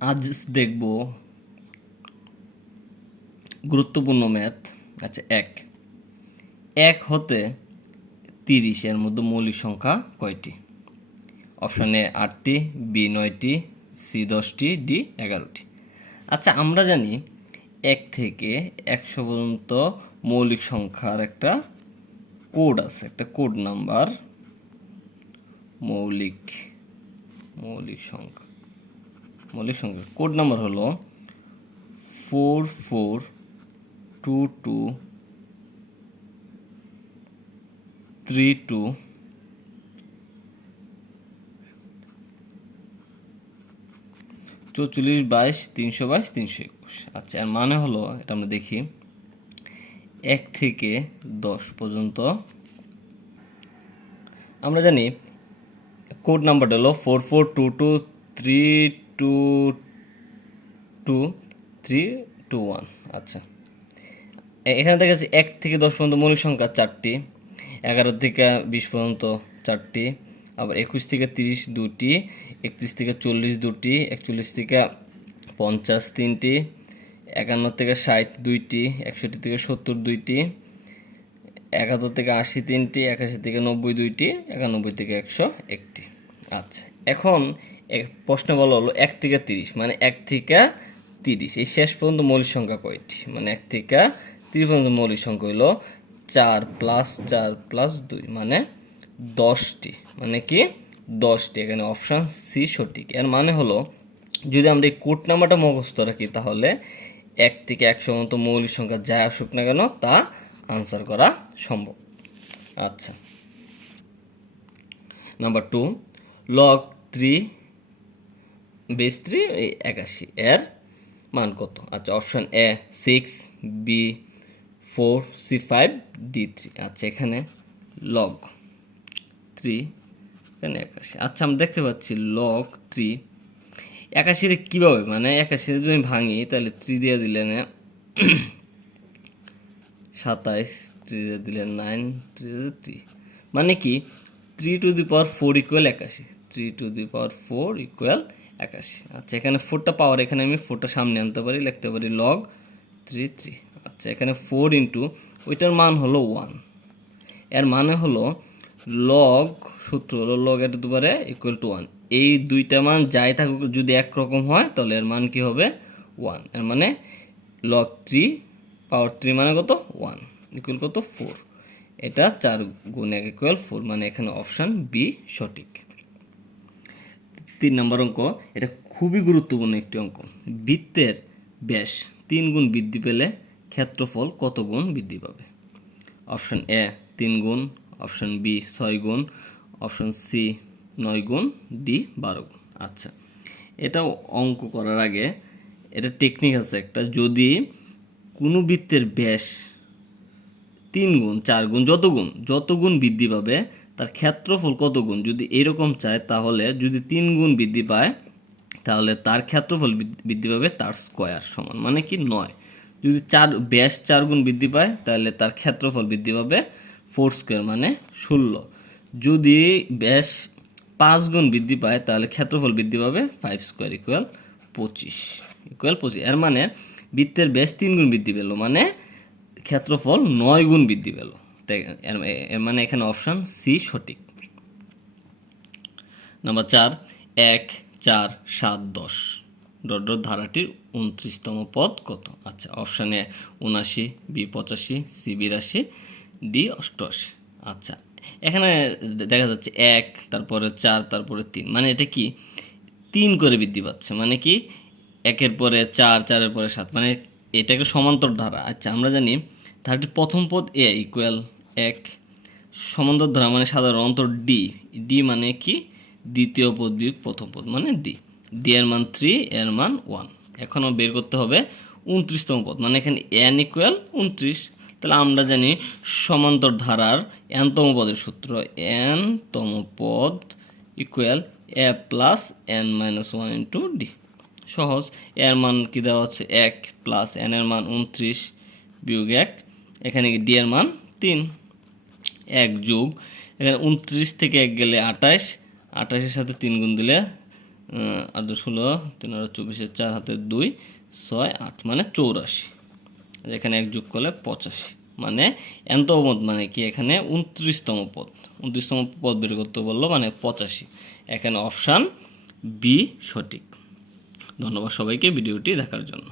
আজ দেখব গুরুত্বপূর্ণ ম্যাথ। আচ্ছা, এক এক হতে 30-এর মধ্যে মৌলিক সংখ্যা কয়টি? অপশন এ 8টি, বি 9টি, সি 10টি, ডি 11টি। আচ্ছা, আমরা জানি 1 থেকে 100 পর্যন্ত মৌলিক সংখ্যার একটা কোড আছে, একটা কোড নাম্বার। মৌলিক মৌলিক সংখ্যা কোড নাম্বার হলো 442232 4422 322 321। আচ্ছা, এর মানে হলো, এটা আমরা দেখি, 1 থেকে 10 পর্যন্ত আমরা জানি কোড নাম্বারটা হলো 4422322321। আচ্ছা, এখানে দেখা যাচ্ছে 1 থেকে 10 পর্যন্ত মৌলিক সংখ্যা 4টি, 11 থেকে 20 পর্যন্ত 4টি, আবার 21 থেকে 30 2টি, 31 থেকে 40 2টি, 41 থেকে 50 3টি, 51 থেকে 60 2টি, 61 থেকে 70 2টি, 71 থেকে 80 3টি, 81 থেকে 90 2টি, 91 থেকে 100 1টি। আচ্ছা, এখন প্রশ্ন বলা হলো 1 থেকে 30, মানে 1 থেকে 30 এই শেষ পর্যন্ত মৌলিক সংখ্যা কয়টি? মানে 1 থেকে 30 পর্যন্ত মৌলিক সংখ্যা হলো 4 + 4 + 2, মানে 10টি। মানে কি 10টি। এখানে অপশান সি সঠিক। এর মানে হলো, যদি আমরা এই কোড নাম্বারটা মুখস্থ রাখি তাহলে 1 থেকে 100 পর্যন্ত মৌলিক সংখ্যা যা আসুক না কেন তা আনসার করা সম্ভব। আচ্ছা, নাম্বার 2, log 3 বেস 3 81 এর মান কত? আচ্ছা, option A 6, B 4, C 5, D 3। আচ্ছা, এখানে log 3 এখানে 81। আচ্ছা, আমরা দেখতে পাচ্ছি log 3 81 কীভাবে, মানে 81 যদি আমি ভাঙি তাহলে 3 দিয়ে দিলে না 27, 3 দিয়ে দিলে 9, 3 দিয়ে 3, মানে কি 3 to the power 4 equal 81। 3 to the power 4 equal 81। আচ্ছা, এখানে 4টা পাওয়ার, এখানে আমি 4টা সামনে আনতে পারি, লিখতে পারি log 3 3। আচ্ছা, এখানে 4 ইন্টু ওইটার মান হলো 1। এর মানে হলো লগ, সূত্র হলো লগ এর টু পারে ইকুয়াল টু 1। এই দুইটা মান যাই থাকুক, যদি একরকম হয় তাহলে এর মান কি হবে? 1। এর মানে log 3 পাওয়ার 3 মানে কত? 1 ইকুয়াল কত? 4। এটা 4 গুণ 1 ইকুয়াল 4, মানে এখানে অপশান বি সঠিক। 3 নম্বর অঙ্ক, এটা খুবই গুরুত্বপূর্ণ একটি অঙ্ক। বৃত্তের ব্যাস 3 গুণ বৃদ্ধি পেলে ক্ষেত্রফল কত গুণ বৃদ্ধি পাবে? অপশন এ 3 গুণ, অপশন বি 6 গুণ, অপশন সি 9 গুণ, ডি 12 গুণ। আচ্ছা, এটা অঙ্ক করার আগে এটা টেকনিক আছে একটা। যদি কোনো বৃত্তের ব্যাস 3 গুণ, 4 গুণ, যত গুণ বৃদ্ধি পাবে তার ক্ষেত্রফল কত গুণ, যদি এরকম চায় তাহলে যদি 3 গুণ বৃদ্ধি পায় তাহলে তার ক্ষেত্রফল বৃদ্ধি পাবে তার স্কোয়ার সমান, মানে কি 9। যদি ব্যাস 4 গুণ বৃদ্ধি পায় তাহলে তার ক্ষেত্রফল বৃদ্ধি পাবে 4 স্কোয়ার, মানে 16। যদি ব্যাস 5 গুণ বৃদ্ধি পায় তাহলে ক্ষেত্রফল বৃদ্ধি পাবে 5 স্কোয়ার ইকুয়াল 25। এর মানে বৃত্তের ব্যাস 3 গুণ বৃদ্ধি পেল, মানে ক্ষেত্রফল 9 গুণ বৃদ্ধি পেল। এর মানে এখানে অপশান সি সঠিক। নাম্বার 4, 1 4 7 10 ডট ডট ধারাটির 29তম পদ কত? আচ্ছা, option A 79, B 85, C 82, D 88। আচ্ছা, এখানে দেখা যাচ্ছে 1, তারপরে 4, তারপরে 3, মানে এটা কি 3 করে বৃদ্ধি পাচ্ছে, মানে কি 1-এর পরে 4, 4-এর পরে 7, মানে এটা একটা সমান্তর ধারা। আচ্ছা, আমরা জানি ধারাটির প্রথম পদ এ ইকুয়াল 1, সমান্তর ধারা মানে সাধারণ অন্তর ডি, ডি মানে কি দ্বিতীয় পদ বিয়োগ প্রথম পদ, মানে ডি। ডি এর মান 3, এর মান 1। এখন বের করতে হবে 29তম পদ, মানে এখানে এন ইকুয়াল 29। তাহলে আমরা জানি সমান্তর ধারার এনতম পদের সূত্র, এনতম পদ equal a plus n minus 1 into d. সহজ। এর মান কি দেওয়া হচ্ছে 1 প্লাস এন এর মান 29 বিয়োগ 1, এখানে ডি এর মান 3, 1 যোগ এখানে 29 থেকে 1 গেলে 28, 28-এর সাথে 3 গুণ দিলে আর 16 3 আর 24 4 হাতে 2 6 8 মানে 84। এখানে 1 যোগ করলে 85 মানে nতম পদ মানে কি এখানে 29তম পদ। 29তম পদ বের করতে বললো মানে 85। এখানে অপশান বি সঠিক। ধন্যবাদ সবাইকে ভিডিওটি দেখার জন্য।